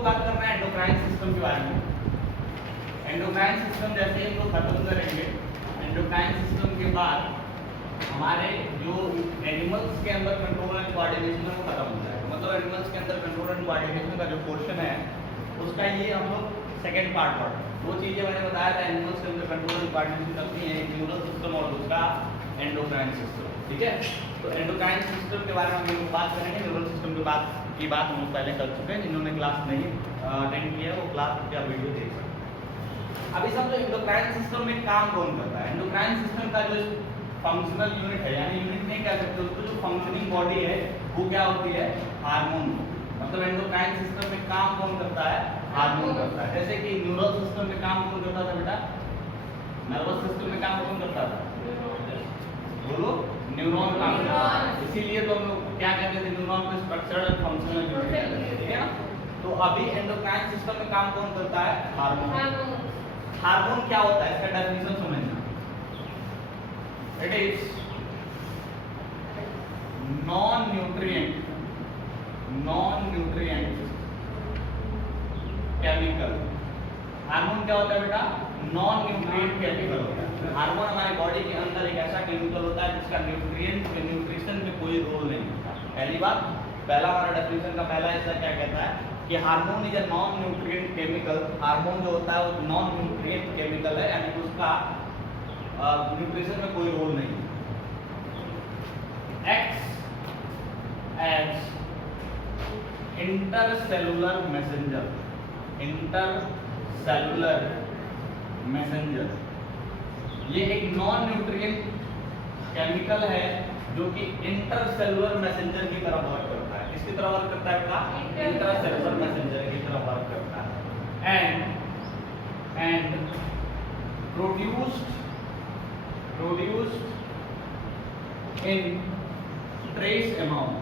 को बात करना है एंडोक्राइन सिस्टम के बारे में। एंडोक्राइन सिस्टम जैसे हम लोग खत्म करेंगे, एंडोक्राइन सिस्टम के बाद हमारे जो एनिमल्स के अंदर कंट्रोल एंड कोऑर्डिनेशन है वो खत्म हो जाएगा। मतलब एनिमल्स के अंदर कंट्रोल एंड कोऑर्डिनेशन का जो पोर्शन है उसका ये हम लोग सेकेंड पार्ट पढ़। दो चीजें मैंने बताया था एनिमल्स के अंदर कंट्रोल एंड कोऑर्डिनेशन करती हैं, एक न्यूरल सिस्टम और दूसरा एंडोक्राइन सिस्टम। ठीक है, तो एंडोक्राइन सिस्टम के बारे में हम लोग बात करेंगे। न्यूरल सिस्टम की बात हम लोग पहले कर चुके हैं। जिन्होंने क्लास नहीं अटेंड किया वो क्लास का वीडियो देख सकते हैं। अभी समझो एंडोक्राइन सिस्टम में काम कौन करता है। एंडोक्राइन सिस्टम का जो फंक्शनल यूनिट है, यानी यूनिट नहीं कह सकते उसको, जो फंक्शनिंग बॉडी है वो क्या होती है, हार्मोन। मतलब एंडोक्राइन सिस्टम में काम कौन करता है, हार्मोन करता है। जैसे कि न्यूरल सिस्टम में काम कौन करता था बेटा, नर्वस सिस्टम में काम कौन करता था, बोलो, न्यूरॉन काम करता है। इसीलिए तो हम लोग क्या कहते थे, न्यूरॉन को स्ट्रक्चरल एंड फंक्शनल यूनिट कहते हैं, ठीक है ना। तो अभी एंडोक्राइन सिस्टम में काम कौन करता है, हार्मोन। हार्मोन क्या होता है इसका डेफिनेशन समझना। It is non nutrient chemical. Hormone क्या होता है बेटा, नॉन न्यूट्रिएंट केमिकल होता है। हार्मोन हमारी बॉडी के अंदर एक ऐसा केमिकल होता है जिसका न्यूट्रिशन में कोई रोल नहीं होता। पहली बात, पहला हमारा डेफिनेशन का पहला हिस्सा क्या कहता है कि hormone is a non nutrient chemical. Hormone जो होता है वो नॉन न्यूट्रिएंट केमिकल है, यानी कि उसका न्यूट्रिशन में कोई रोल नहीं। Act as intercellular messenger. ये एक नॉन न्यूट्रिएंट केमिकल है जो कि इंटरसेलुलर मैसेंजर की तरह वर्क करता है। किसकी तरह वर्क करता है बेटा, इंटरसेलुलर मैसेंजर की तरह वर्क करता है। And produced in trace amount।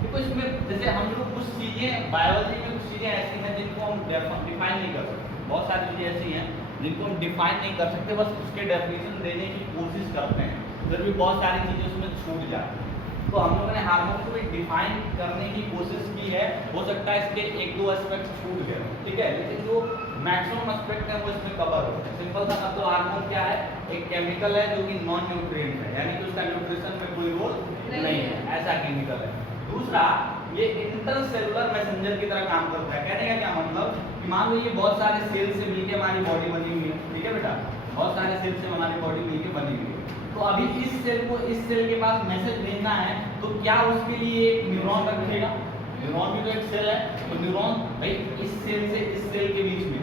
देखो इसमें जैसे हम लोग कुछ चीजें बायोलॉजी में, कुछ चीजें ऐसी हैं जिनको हम डिफाइन नहीं कर सकते। बहुत सारी चीजें ऐसी हैं जिनको हम डिफाइन नहीं कर सकते, बस उसके डेफिनेशन देने की कोशिश करते हैं, फिर भी बहुत सारी चीजें उसमें छूट जाती हैं। तो हम लोगों ने हार्मोन को भी डिफाइन करने की कोशिश की है। हो सकता है इसके एक दो एस्पेक्ट छूट गए, ठीक है, लेकिन जो मैक्सिमम एस्पेक्ट है वो इसमें कवर होते हैं। सिंपल सा मतलब हार्मोन क्या है, एक केमिकल है जो कि नॉन न्यूट्रिएंट है, यानी कि उसका न्यूट्रिशन में कोई रोल नहीं है, ऐसा केमिकल है। दूसरा, ये इंटरसेलुलर मैसेंजर की तरह काम करता है। कहने का क्या मतलब कि मान लो ये बहुत सारे सेल से मिलकर हमारी बॉडी बनी हुई है, ठीक है बेटा, बहुत सारे सेल से हमारी बॉडी मिलकर बनी हुई है। तो अभी इस सेल को इस सेल के पास मैसेज भेजना है, तो क्या उसके लिए एक न्यूरॉन रखेगा। न्यूरॉन भी तो एक सेल है, तो न्यूरॉन भाई इस सेल से इस सेल के बीच में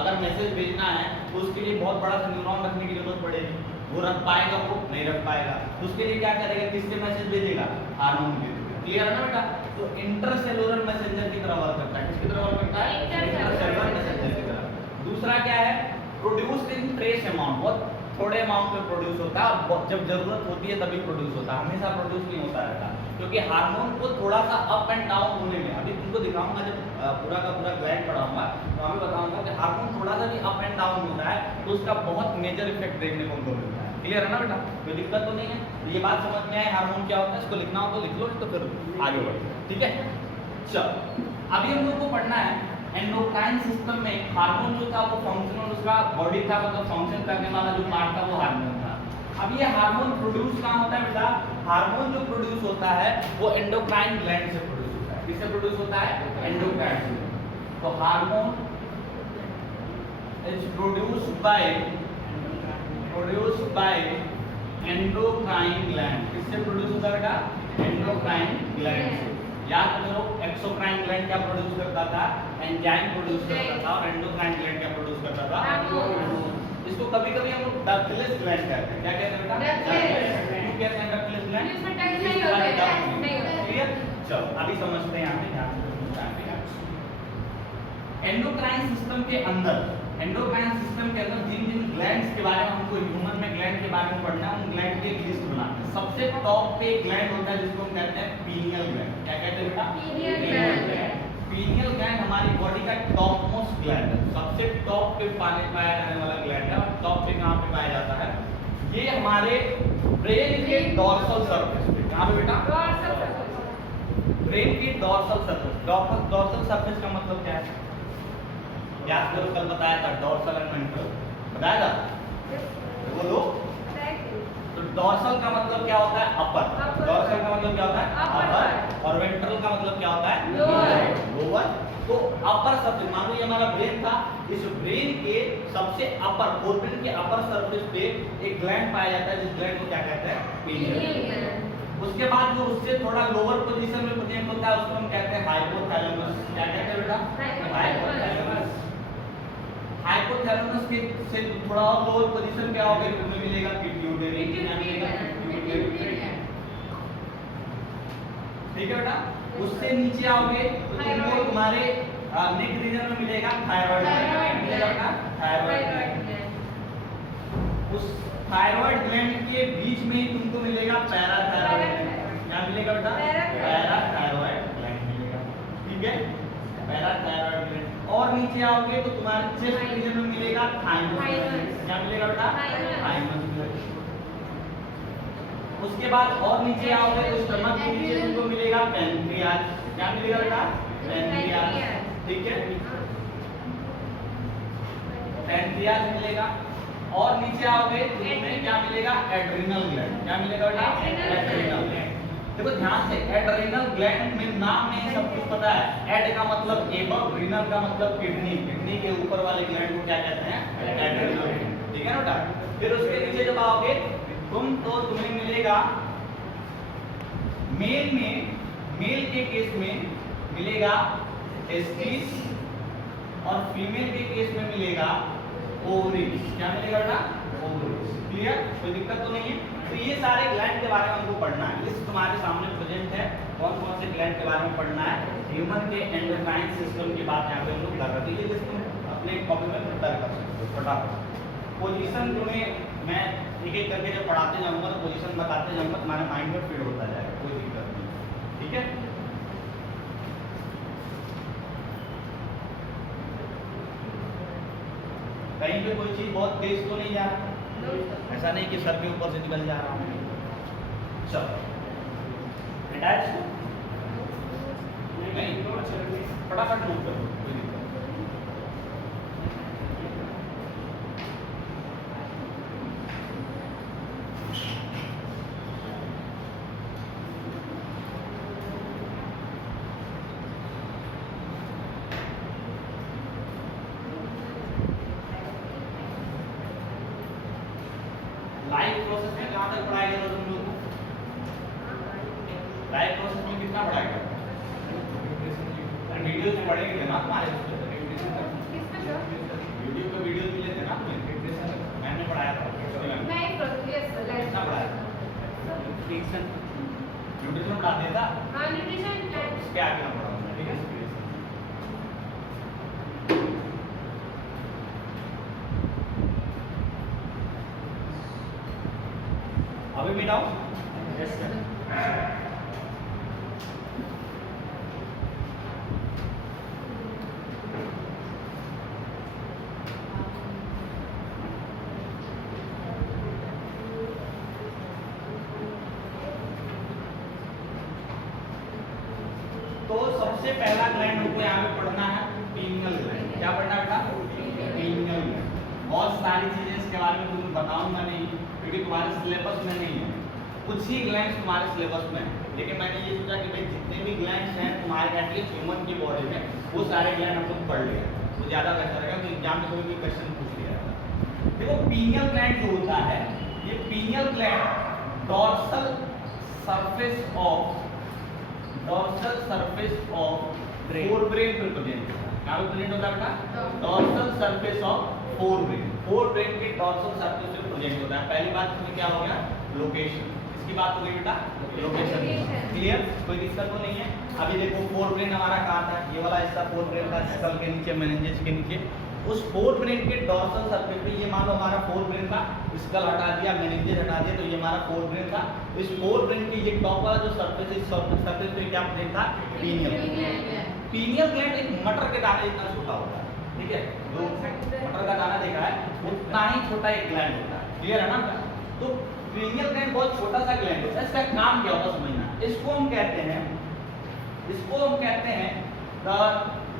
अगर मैसेज भेजना है तो उसके लिए बहुत बड़ा सा न्यूरॉन रखने की जरूरत पड़ेगी। वो रख पाएगा, वो नहीं रख पाएगा, तो उसके लिए क्या करेगा, किसके मैसेज भेजेगा, हार्मोन के। क्लियर है ना बेटा। तो इंटरसेलुलर मैसेंजर की तरह वर्क करता है। किसकी तरह वर्क करता है, इंटरसेलुलर मैसेंजर की तरह। दूसरा क्या है, प्रोड्यूस्ड इन ट्रेस अमाउंट। बहुत थोड़े अमाउंट में प्रोड्यूस होता है, जब जरूरत होती है तभी प्रोड्यूस होता है, हमेशा प्रोड्यूस नहीं होता रहता, क्योंकि हार्मोन को थोड़ा सा अप एंड डाउन होने में, अभी तुमको दिखाऊंगा जब पूरा का पूरा ग्लैंड पढ़ाऊंगा तो हमें बताऊंगा कि हार्मोन थोड़ा सा भी अप एंड डाउन होता है तो उसका बहुत मेजर इफेक्ट देखने को हमको मिलता है। क्लियर है ना बेटा, कोई दिक्कत तो नहीं है। तो ये बात समझ में आए हार्मोन क्या होता है, इसको लिखना हो तो लिख लो, तो फिर आगे बढ़ो, ठीक है। चलो अभी हम लोग को पढ़ना है एंडोक्राइन सिस्टम में हार्मोन जो था वो फंक्शनल, उसका बॉडी था, मतलब फंक्शन करने वाला जो पार्ट था वो हार्मोन था। अब ये हार्मोन प्रोड्यूस कहाँ होता है बेटा, हार्मोन जो प्रोड्यूस होता है वो एंडोक्राइन ग्लैंड से प्रोड्यूस होता है। किससे प्रोड्यूस होता है, एंडोक्राइन से। तो hormone is produced by endocrine gland. किससे प्रोड्यूस होता है बेटा, एंडोक्राइन ग्लैंड से। याद करो एक्सोक्राइन ग्लैंड क्या प्रोड्यूस करता था, एंजाइम प्रोड्यूस करता था, और एंडोक्राइन ग्लैंड क्या प्रोड्यूस करता था, इसको कभी कभी हम लोग डक्टिलस ग्लैंड कहते हैं। क्या कहते हैं बेटा, क्यों कहते हैं डक्टिलस ग्लैंड, इसमें टच नहीं होता है। क्लियर, चलो अभी समझते हैं यहाँ पे ध्यान से। एंडोक्राइन सिस्टम के अंदर, एंडोक्राइन सिस्टम के अंदर जिन जिन ग्लैंड्स के बारे में हमको ह्यूमन में ग्लैंड के बारे में पढ़ना है, उन ग्लैंड की एक लिस्ट बनाते हैं। सबसे टॉप पे एक ग्लैंड होता है जिसको हम कहते हैं पीनियल ग्लैंड। क्या कहते हैं बेटा, पीनियल ग्लैंड। पीनियल ग्लैंड हमारी बॉडी का टॉप मोस्ट ग्लैंड है, सबसे टॉप पे पाया जाने वाला ग्लैंड है। और टॉप पे कहाँ पे पाया जाता है, ये हमारे ब्रेन के डॉर्सल सरफेस पे। कहाँ पे बेटा, डॉर्सल सरफेस। ब्रेन की डॉर्सल सरफेस, डॉर्सल सरफेस का मतलब क्या है? याद करो, कल बताया था डॉर्सल एंड वेंट्रल, बताया था बोलो। तो डॉर्सल का मतलब क्या होता है? अपर। डॉर्सल का मतलब क्या होता है? अपर। और वेंट्रल का मतलब क्या होता है? लोअर। तो अपर सरफेस, मान लो ये हमारा ब्रेन था, इस ब्रेन के सबसे अपर, फोरब्रेन के अपर सरफेस पे एक ग्लैंड पाया जाता है, जिस ग्लैंड को क्या कहते हैं? Pineal gland. उसके बाद जो उससे थोड़ा लोअर पोजीशन में प्रेजेंट होता है उसको हम कहते हैं हाइपोथैलेमस। क्या कहते हैं बेटा? हाइपोथैलेमस। हाइपोथैलेमस के से थोड़ा और लोअर पोजीशन क्या होगा? तुम्हें मिलेगा पिट्यूटरी। क्या मिलेगा? पिट्यूटरी। ठीक है बेटा। उससे नीचे आओगे तो तुमको तुम्हारे नेक रीजन में मिलेगा थायराइड ग्लैंड। मिलेगा बेटा थायराइड ग्लैंड। उस थायराइड ग्लैंड के बीच में ही तुमको मिलेगा पैराथायराइड ग्लैंड। क्या मिलेगा बेटा? पैराथायराइड ग्लैंड मिलेगा। ठीक है, पैराथायराइड ग्लैंड। और नीचे आओगे तो तुम्हारे चेस्ट रीजन में मिलेगा थाइमस। क्या मिलेगा बेटा? Thymus gland. उसके बाद और नीचे आओगे तो स्टमक के नीचे तुमको मिलेगा पैनक्रियाज। क्या मिलेगा बेटा? पैनक्रियाज। ठीक है, पैनक्रियाज मिलेगा। और नीचे आओगे तो तुम्हें क्या मिलेगा? Adrenal gland. क्या मिलेगा बेटा? Adrenal gland. देखो ध्यान से, एड्रिनल ग्लैंड में नाम में सब कुछ पता है। एड का मतलब एबव, रीनल का मतलब किडनी, किडनी के ऊपर वाले ग्लैंड को क्या कहते हैं? Adrenal gland. ठीक है ना बेटा। फिर उसके नीचे जब आओगे तुम तो तुम्हें मिलेगा मेल में, मेल के केस में मिलेगा टेस्टिस और फीमेल के केस में मिलेगा ओवरीज। क्या मिलेगा बेटा? ओवरीज। क्लियर? कोई दिक्कत तो नहीं है। तो ये सारे ग्लैंड के बारे में हमको पढ़ना है। लिस्ट तुम्हारे सामने प्रेजेंट है, कौन कौन से ग्लैंड के बारे में पढ़ना है। ह्यूमन के एंडोक्राइन सिस्टम की बात यहाँ पे हम लोग कर रहे थे। ये लिस्ट तुम अपने कॉपी में प्रिपेयर कर सकते हो फटाफट। पोजीशन तुम्हें मैं एक एक करके जब पढ़ाते जाऊंगा तो पोजीशन बताते जाऊंगा, तुम्हारे माइंड में फिट होता जाएगा, कोई दिक्कत नहीं। ठीक है, कहीं पे कोई चीज बहुत तेज तो नहीं जा रहा, ऐसा नहीं कि सर के ऊपर से निकल जा रहा हूँ। चलो अटैच नहीं, फटाफट नोट करो, कोई दिक्कत। लाइव प्रोसेस में कहाँ तक पढ़ाएगा तो तुम लोग? लाइव प्रोसेस में कितना पढ़ाएगा? वीडियो तो पढ़ेंगे ना तुम्हारे, यूट्यूब पे वीडियो मिले थे ना तुम्हें, मैंने पढ़ाया था। कितना पढ़ाया था? न्यूट्रिशन पढ़ा दिया था। उसके आगे ना पढ़ाऊंगा, ठीक है। अभी मिटाओ। Yes sir. तो सबसे पहला ग्लैंड हमको यहाँ पे पढ़ना है पीनियल ग्लैंड। क्या पढ़ना बेटा? Pineal gland. बहुत सारी चीजें इसके बारे में तुम्हें बताऊंगा नहीं क्योंकि तुम्हारे सिलेबस में नहीं है। कुछ ही ग्लैंड्स तुम्हारे सिलेबस में है, लेकिन मैंने ये सोचा कि भाई जितने भी ग्लैंड्स हैं तुम्हारे एटलीस्ट ह्यूमन की बॉडी में, वो सारे ग्लैंड हम लोग पढ़ लिया तो ज़्यादा बेहतर रहेगा। तो एग्जाम में कोई भी क्वेश्चन पूछ लिया जाएगा। देखो पीनियल ग्लैंड जो होता है, ये pineal gland dorsal surface of forebrain पे प्रेजेंट होता है। कहाँ पे प्रेजेंट होता है बेटा? Dorsal surface of forebrain. Forebrain के डॉर्सल सरफेस पे प्रेजेंट होता है। पहली बात इसमें क्या हो गया? लोकेशन। इसकी बात हो गई बेटा लोकेशन। क्लियर? कोई दिक्कत तो नहीं है। अभी देखो फोरब्रेन हमारा कहाँ था? ये वाला हिस्सा फोरब्रेन का, स्कल के नीचे, मेनिंजेस के नीचे। उस फोरब्रेन के डॉर्सल सरफेस पे, ये मान लो हमारा फोरब्रेन का, स्कल हटा दिया, मेनिंजेस हटा दिया, तो ये हमारा फोरब्रेन था। इस फोरब्रेन की ये टॉप वाला जो सरफेस है, इस सरफेस पे क्या प्रेजेंट था? पीनियल। पीनियल ग्लैंड एक मटर के दाने जितना छोटा होता है, ठीक है? जो मटर का दाना देखा है उतना ही छोटा एक ग्लैंड होता है। क्लियर है ना? तो पीनियल ग्लैंड बहुत छोटा सा ग्लैंड होता है। इसका काम क्या होता है समझना। इसको हम कहते हैं इसको हम कहते हैं the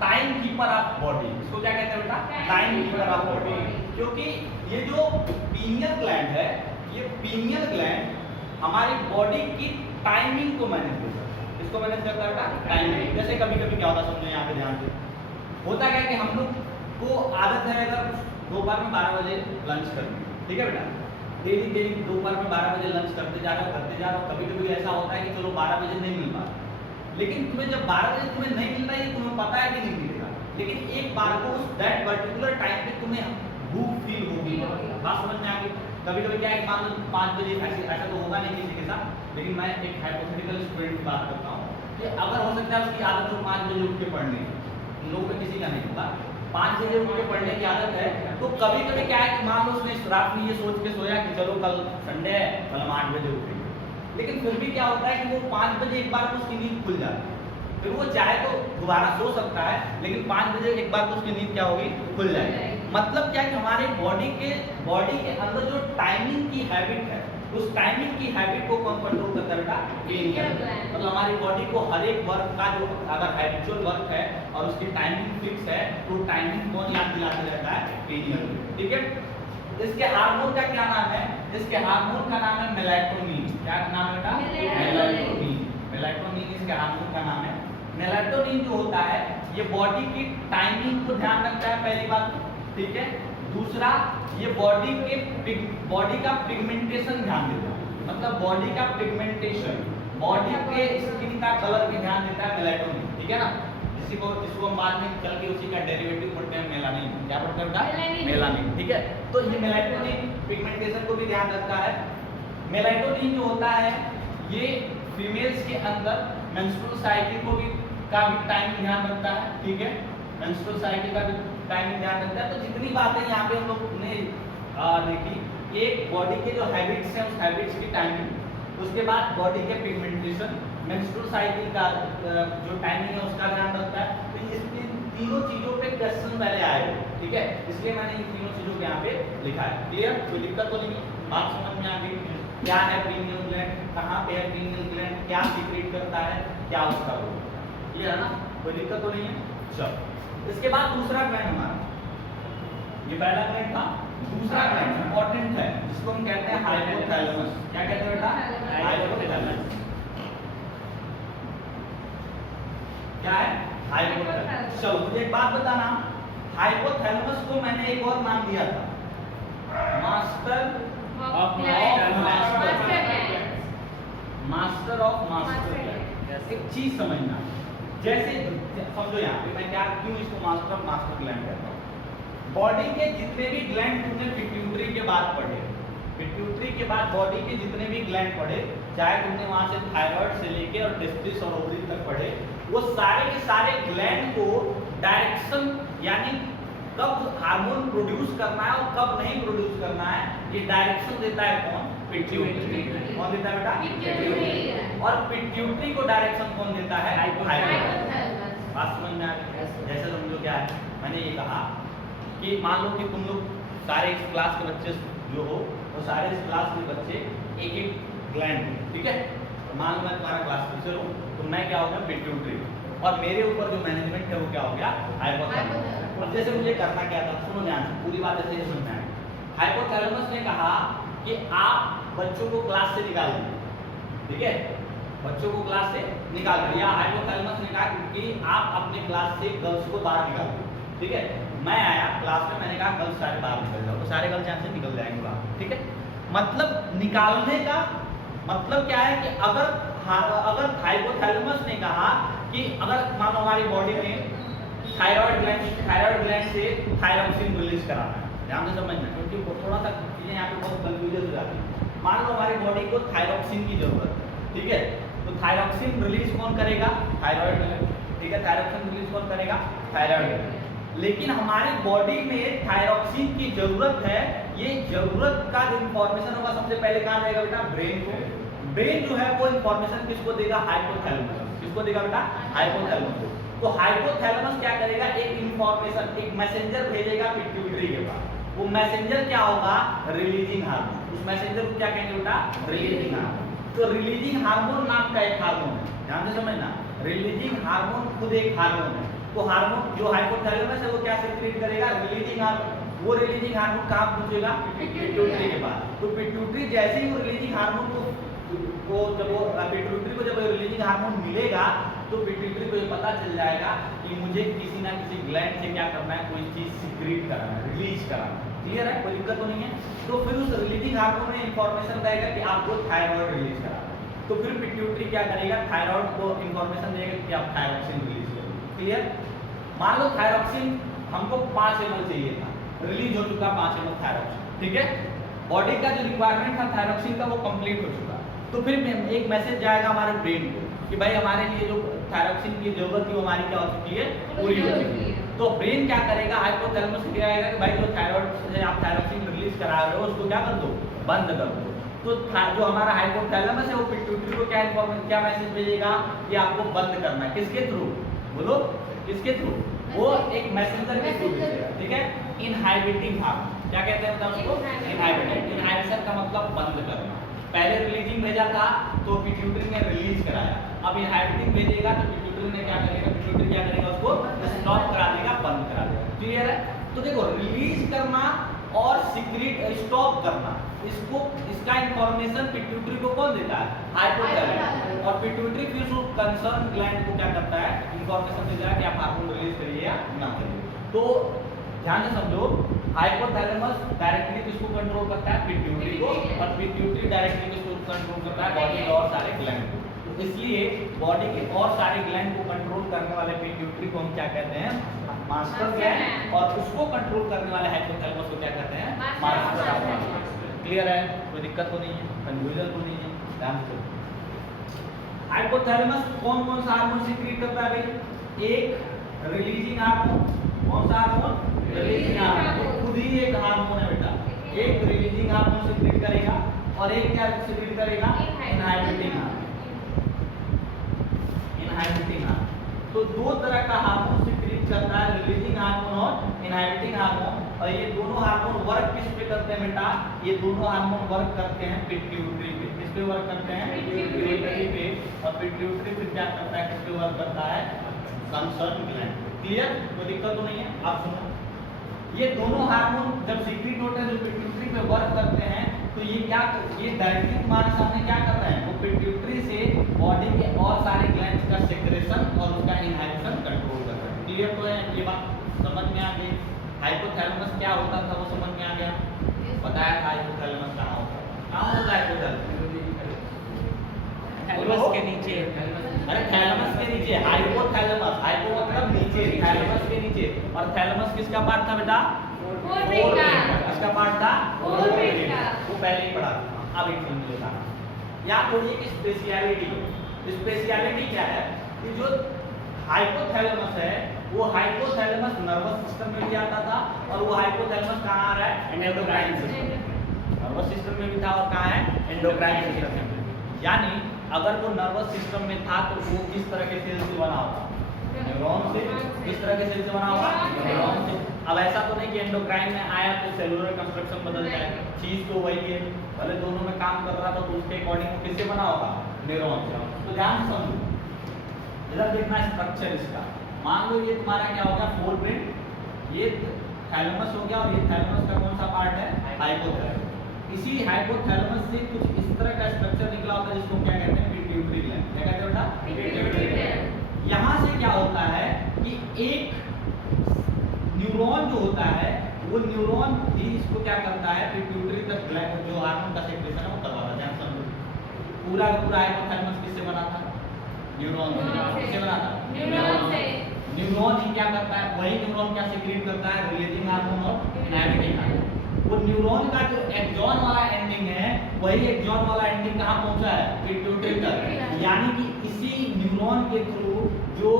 time keeper of body. इसको क्या कहते हैं बेटा? Time keeper of body. क्योंकि ये जो पीनियल ग्लैंड है, ये पीनियल ग्लैंड हमारी बॉडी की टाइमिंग को मैनेज करता है। इसको मैनेज करता है बेटा टाइमिंग। जैसे कभी कभी क्या होता है, समझो यहाँ पे ध्यान से, होता क्या है कि हम लोग को आदत है अगर दोपहर में 12 बजे लंच करनी, ठीक है बेटा, डेली डेली दोपहर में 12 बजे लंच करते जा रहे हो। कभी कभी ऐसा होता है कि चलो 12 बजे नहीं मिल पाता, लेकिन तुम्हें जब 12 बजे तुम्हें नहीं मिल रहा है, तुम्हें पता है कि नहीं मिलेगा, लेकिन एक बार को उस दैट पर्टिकुलर टाइम पे तुम्हें भूख फील होगी। बात समझ में आ गई? कभी कभी क्या है, मान लो 5 बजे, ऐसा तो होगा नहीं किसी के साथ, लेकिन मैं एक हाइपोथेटिकल स्टूडेंट की बात करता हूँ कि अगर हो सकता है उसकी आदत हो 5 बजे उठ के पढ़ने, लोगों में किसी का नहीं होगा, 5 बजे उठ के पढ़ने की आदत है, तो कभी कभी क्या है कि मान लो उसने रात में ये सोच के सोया कि चलो कल संडे है, कल हम 8 बजे उठेंगे, लेकिन फिर भी क्या होता है कि वो 5 बजे एक बार तो उसकी नींद खुल जाती है, फिर वो चाहे तो दोबारा सो सकता है, लेकिन 5 बजे एक बार तो उसकी नींद क्या होगी? खुल जाएगी। मतलब क्या है कि हमारे बॉडी के अंदर जो टाइमिंग की हैबिट है, उस टाइमिंग की हैबिट को कौन कंट्रोल करता है बेटा? Pineal gland. मतलब हमारी बॉडी को हर एक वर्क का जो अगर हैबिचुअल वर्क है और उसकी टाइमिंग फिक्स है, तो टाइमिंग कौन याद दिलाते रहता है? पीनियल। ठीक है। इसके हार्मोन का क्या नाम है? इसके हार्मोन का नाम है मेलाटोनिन। क्या नाम है बेटा? मेलाटोनिन। मेलाटोनिन इसके हार्मोन का नाम है। मेलाटोनिन जो होता है ये बॉडी की टाइमिंग को ध्यान रखता है, पहली बात, ठीक है। दूसरा, ये बॉडी का पिगमेंटेशन ध्यान देता है, मतलब बॉडी का पिगमेंटेशन, बॉडी के स्किन का कलर भी ध्यान देता है मेलाटोनिन, ठीक है ना। जिसको हम बाद में चल के उसी का डेरिवेटिव पढ़ते हैं मेलानिन। क्या पढ़ते हैं बेटा? मेलानिन, ठीक है। तो ये मेलाटोनिन पिगमेंटेशन को भी ध्यान रखता है। मेलाटोनिन जो होता है ये फीमेल्स के अंदर मेंस्ट्रुअल साइकिल को भी टाइम ध्यान रखता है, ठीक है। मेंस्ट्रुअल साइकिल का भी टाइम ध्यान रखता है। तो जितनी बातें यहाँ पे हम लोग ने देखी, एक बॉडी के जो हैबिट्स हैं उस हैबिट्स की टाइमिंग, उसके बाद बॉडी के पिगमेंटेशन, मेंस्ट्रुअल साइकिल का जो टाइमिंग है उसका ध्यान रखता है। तो इस तीनों चीजों पे क्वेश्चन पहले आए, ठीक है, इसलिए मैंने इन तीनों चीजों को यहाँ पे लिखा है। क्लियर? कोई दिक्कत तो नहीं? बात समझ में आ गई? क्या है पीनियल ग्लैंड, कहाँ पे है पीनियल ग्लैंड, क्या सीक्रेट करता है, क्या उसका रोल, क्लियर है ना? कोई दिक्कत तो नहीं है? चलो, इसके बाद दूसरा ग्लैंड हमारा, ये पहला ग्लैंड था, दूसरा ग्लैंड इंपॉर्टेंट है जिसको हम कहते हैं हाइपोथैलेमस। क्या कहते हैं बेटा? हाइपोथैलेमस। क्या है? हाइपोथैलेमस। चलो मुझे एक बात बताना, हाइपोथैलेमस को मैंने एक और नाम दिया था, मास्टर ऑफ मास्टर ग्लैंड। एक चीज समझना, जैसे समझो यहाँ पे मैं क्या क्यों इसको मास्टर ऑफ मास्टर ग्लैंड कहता हूँ। बॉडी के जितने भी ग्लैंड तुमने पिट्यूटरी के बाद पढ़े, पिट्यूटरी के बाद बॉडी के जितने भी ग्लैंड पढ़े, चाहे तुमने वहां से थायराइड से लेके और टेस्टिस और ओवरी तक पढ़े, वो सारे के सारे ग्लैंड को डायरेक्शन, यानी कब हार्मोन प्रोड्यूस करना है और कब नहीं प्रोड्यूस करना है, ये डायरेक्शन देता है कौन? पिट्यूटरी। कौन देता है बेटा? पिट्यूटरी। और पिट्यूटरी को डायरेक्शन कौन देता है? हाइपोथैलेमस। बात समझ में आ गई? जैसे समझो क्या है, मैंने ये कहा कि मान लो कि तुम लोग सारे इस क्लास के बच्चे जो हो, वो सारे इस क्लास के बच्चे एक एक ग्लैंड, ठीक है। तो मान लो मैं तुम्हारा क्लास टीचर हूँ, तो मैं क्या हो गया? पिट्यूटरी, और मेरे ऊपर जो मैनेजमेंट है वो क्या हो गया? हाइपोथैलेमस। अब जैसे मुझे करना क्या था, सुनो ध्यान से, पूरी बात ऐसे ही सुनना है। हाइपोथैलेमस ने कहा कि आप बच्चों को क्लास से निकाल दीजिए, ठीक है, बच्चों को क्लास से निकाल दीजिए। या हाइपोथैलेमस ने कहा कि आप अपने क्लास से गर्ल्स को बाहर निकाल दीजिए, ठीक है। मैं आया क्लास में, मैंने कहा गर्ल्स सारे बाहर निकल जाओ, तो सारे गर्ल्स यहाँ से निकल जाएंगे बाहर, ठीक है। मतलब निकालने का मतलब क्या है कि अगर हाइपोथैलेमस ने कहा कि अगर मान लो हमारी बॉडी में थायराइड ग्लैंड से थायरोक्सिन रिलीज कराना है, ध्यान से समझना, क्योंकि थोड़ा सा चीजें यहाँ पे बहुत कंफ्यूजन हो जाती है। मान लो हमारी बॉडी को थायरोक्सिन की जरूरत है, ठीक है, तो थायरोक्सिन रिलीज कौन करेगा? थायराइड ग्लैंड, ठीक है। थायरोक्सिन रिलीज कौन करेगा? Thyroid gland. लेकिन हमारी बॉडी में थायरोक्सिन की जरूरत है, ये जरूरत का जो इंफॉर्मेशन होगा सबसे पहले कहाँ जाएगा बेटा? ब्रेन को। ब्रेन जो है वो इंफॉर्मेशन किसको देगा? हाइपोथैलेमस। किसको देगा बेटा? हाइपोथैलेमस को। तो हाइपोथैलेमस क्या करेगा? एक इंफॉर्मेशन, एक मैसेंजर भेजेगा पिट्यूटरी के पास। वो मैसेंजर क्या होगा? Releasing hormone. उस मैसेंजर को क्या कहेंगे बेटा? Releasing hormone. तो रिलीजिंग हार्मोन नाम का एक हार्मोन है, ध्यान से समझना, रिलीजिंग हार्मोन खुद एक हार्मोन है। तो हार्मोन जो हाइपोथैलेमस है वो क्या सिक्रीट करेगा, रिलीजिंग हार्मोन। वो रिलीजिंग हार्मोन कहाँ पहुंचेगा, पिट्यूटरी के पास। तो पिट्यूटरी जैसे ही वो रिलीजिंग हार्मोन को जब वो पिट्यूटरी को जब रिलीजिंग हार्मोन मिलेगा तो पिट्यूटरी को ये पता चल जाएगा कि मुझे किसी ना किसी ग्लैंड से क्या करना है, कोई चीज सिक्रीट कराना है, रिलीज कराना है। क्लियर है, कोई दिक्कत तो नहीं है। तो फिर उस रिलीजिंग हार्मोन में इंफॉर्मेशन रहेगा कि आपको थायराइड रिलीज कराना है। तो फिर पिट्यूटरी क्या करेगा, थायराइड को इंफॉर्मेशन देगा कि आप थायरॉक्सिन रिलीज करो। क्लियर। मान लो थायरॉक्सिन हमको 5 ml चाहिए था, रिलीज हो चुका 5 ml थायरॉक्सिन, ठीक है। बॉडी का जो रिक्वायरमेंट था थायरॉक्सिन का वो कंप्लीट हो चुका। तो फिर एक मैसेज जाएगा हमारे ब्रेन को कि भाई हमारे लिए जो थायरॉक्सिन की जरूरत थी वो हमारी क्या हो चुकी है, पूरी हो चुकी है। तो ब्रेन क्या करेगा, हाइपोथैलेमस से क्या आएगा कि भाई जो थायराइड से आप थायरॉक्सिन रिलीज करा रहे हो उसको क्या कर दो, बंद कर दो। तो जो हमारा हाइपोथैलेमस है वो पिट्यूटरी को क्या मैसेज भेजेगा कि आपको बंद करना है। किसके थ्रू, बोलो किसके थ्रू, वो एक मैसेंजर के थ्रू भेजेगा, ठीक है। इनहाइबिटिंग हार्मोन, क्या कहते हैं बताओ उसको, इनहाइबिटिंग। इनहाइबिशन का मतलब बंद करना। पहले रिलीजिंग भेजा था तो पिट्यूटरी ने रिलीज कराया, अब इनहाइबिटिंग भेजेगा तो पिट्यूटरी ने क्या करेगा, पिट्यूटरी क्या करेगा, उसको स्टॉप करा देगा, बंद करा देगा। क्लियर है। तो देखो रिलीज करना और सिक्रीट स्टॉप करना, इसको इसका इंफॉर्मेशन पिट्यूटरी को कौन देता है, हाइपोथैलेमस। और पिट्यूटरी फिर उस कंसर्न ग्लैंड को क्या करता है, इंफॉर्मेशन देता है कि आप हार्मोन रिलीज करिए या ना करिए। तो ध्यान से समझो, हाइपोथैलेमस डायरेक्टली किसको कंट्रोल करता है, पिट्यूटरी को, और पिट्यूटरी डायरेक्टली किसको कंट्रोल करता है, बॉडी के और सारे ग्लैंड को। तो इसलिए बॉडी के और सारे ग्लैंड को कंट्रोल करने वाले पिट्यूटरी को हम क्या कहते हैं, मास्टर ग्लैंड, और उसको कंट्रोल करने वाले हाइपोथैलेमस को क्या कहते हैं, मास्टर हार्मोन। क्लियर है, कोई दिक्कत तो नहीं है, कंफ्यूजन तो नहीं है। ध्यान से हाइपोथैलेमस कौन कौन सा हार्मोन सिक्रीट करता है भाई, एक रिलीजिंग हार्मोन, कौन सा हार्मोन, रिलीजिंग हार्मोन, खुद ही एक हार्मोन है बेटा। एक रिलीजिंग हार्मोन सिक्रीट करेगा और एक क्या सिक्रीट करेगा, इनहाइबिटिंग हार्मोन। इनहाइबिटिंग हार्मोन, तो दो तरह का हार्मोन सिक्रीट करता है, रिलीजिंग हार्मोन और इनहाइबिटिंग हार्मोन। और ये दोनों हार्मोन वर्क किस पे करते हैं बेटा, ये दोनों हार्मोन वर्क करते हैं पिट्यूटरी पे। किस पे वर्क करते हैं, पिट्यूटरी पे। और पिट्यूटरी फिर क्या करता है, किस पे वर्क करता है, कंसर्न ग्लैंड। क्लियर, कोई दिक्कत तो नहीं है। आप सुनो, ये दोनों हार्मोन जब सीक्रेट होते हैं जो पिट्यूटरी पे वर्क करते हैं, तो ये क्या, ये डायरेक्टली तुम्हारे सामने क्या कर रहे हैं, वो पिट्यूटरी से बॉडी के और सारे ग्लैंड्स का सेक्रेशन और उसका इनहाइबिशन कंट्रोल कर रहे हैं। क्लियर तो है, ये बात समझ में आ गई। हाइपोथैलेमस क्या होता था वो समझ में आ गया, बताया था हाइपोथैलेमस कहाँ होता है, कहाँ होता है हाइपोथैलेमस, थैलेमस के नीचे। अरे थैलेमस के नीचे, हाइपोथैलेमस, हाइपो मतलब नीचे, थैलेमस के नीचे। और थैलेमस किसका पार्ट था बेटा, किसका पार्ट था, वो पहले ही पढ़ा था। अब एक समझ लेता याद होगी कि स्पेशलिटी क्या है, कि जो हाइपोथैलेमस है वो हाइपोथैलेमस नर्वस सिस्टम में भी आता था, और वो हाइपोथैलेमस कहाँ आ रहा है, एंडोक्राइन सिस्टम, नर्वस सिस्टम में भी था और कहाँ है, एंडोक्राइन सिस्टम में। यानी अगर वो नर्वस सिस्टम में था तो वो किस तरह के सेल से बना होगा, न्यूरॉन से। किस तरह के सेल से बना होगा, न्यूरॉन से। अब ऐसा तो नहीं कि एंडोक्राइन में आया तो सेलुलर कंस्ट्रक्शन बदल जाएगा, चीज तो वही है, भले दोनों में काम कर रहा था तो उसके अकॉर्डिंग वो किससे बना होगा, न्यूरॉन से। तो ध्यान से समझो, इधर देखना स्ट्रक्चर इसका। मान लो ये तुम्हारा क्या हो गया, फोर ब्रेन, ये थैलेमस हो गया, और ये थैलेमस का कौन सा पार्ट है, हाइपोथैलेमस। इसी हाइपोथैलेमस से कुछ इस तरह का स्ट्रक्चर निकला होता है जिसको क्या कहते हैं, पिट्यूटरी ग्लैंड। क्या कहते हैं बेटा, पिट्यूटरी ग्लैंड। यहाँ से क्या होता है कि एक न्यूरॉन जो होता है वो न्यूरॉन ही इसको क्या करता है, पिट्यूटरी तक ग्लैंड जो हार्मोन का सेक्रेशन है वो करवाता है। ध्यान समझो, पूरा का पूरा हाइपोथैलेमस किससे बना था, न्यूरॉन से। किससे बना था, न्यूरॉन से। न्यूरॉन ही क्या करता है, वही न्यूरॉन क्या सीक्रेट करता है, रिलीजिंग हार्मोन और इनहाइबिटिंग हार्मोन। वो न्यूरॉन का जो एक्सॉन वाला एंडिंग है, वही एक्सॉन वाला एंडिंग कहाँ पहुंचा है, पिट्यूटरी तक। यानी कि इसी न्यूरॉन के थ्रू जो